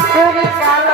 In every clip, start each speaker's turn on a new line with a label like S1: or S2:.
S1: তুমি কাল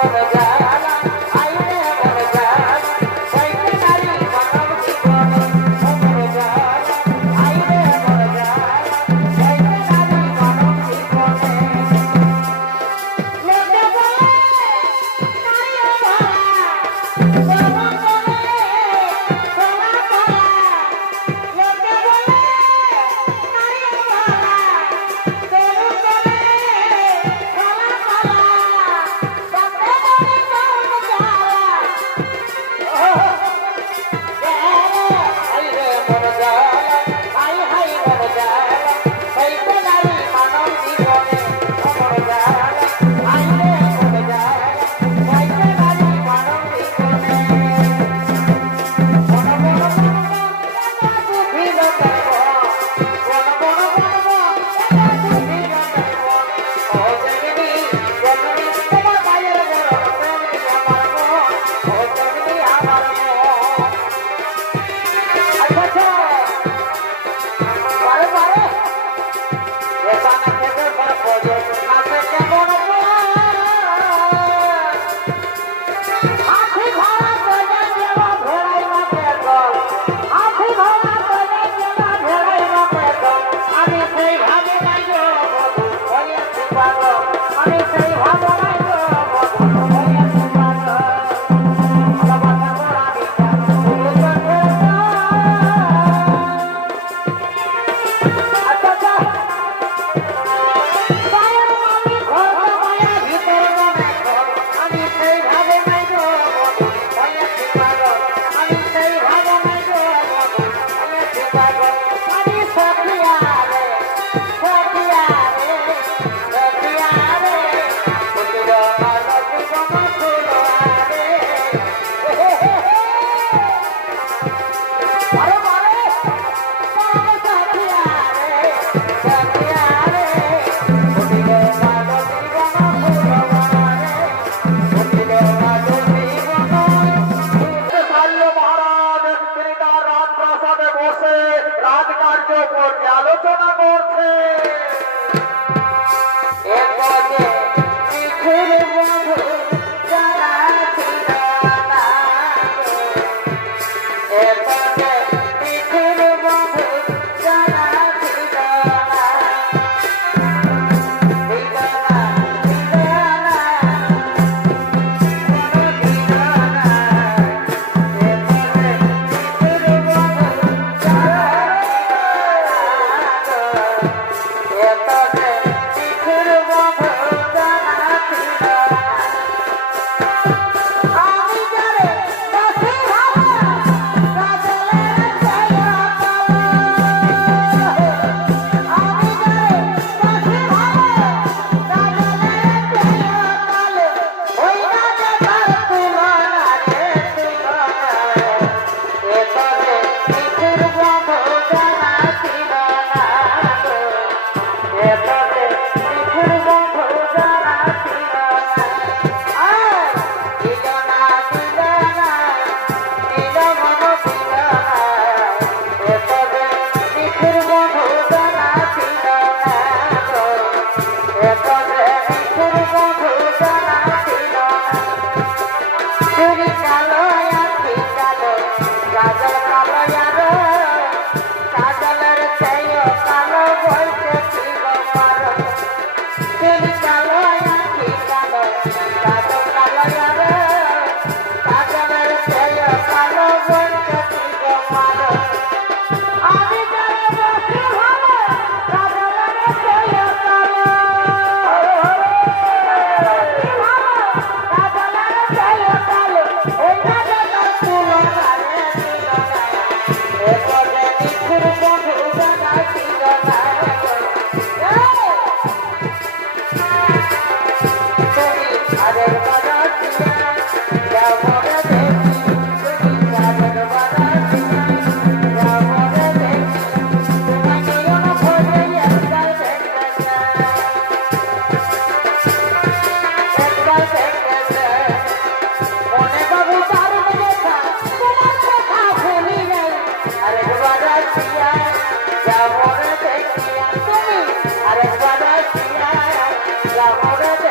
S1: Thank you. Quieta Obrigada. la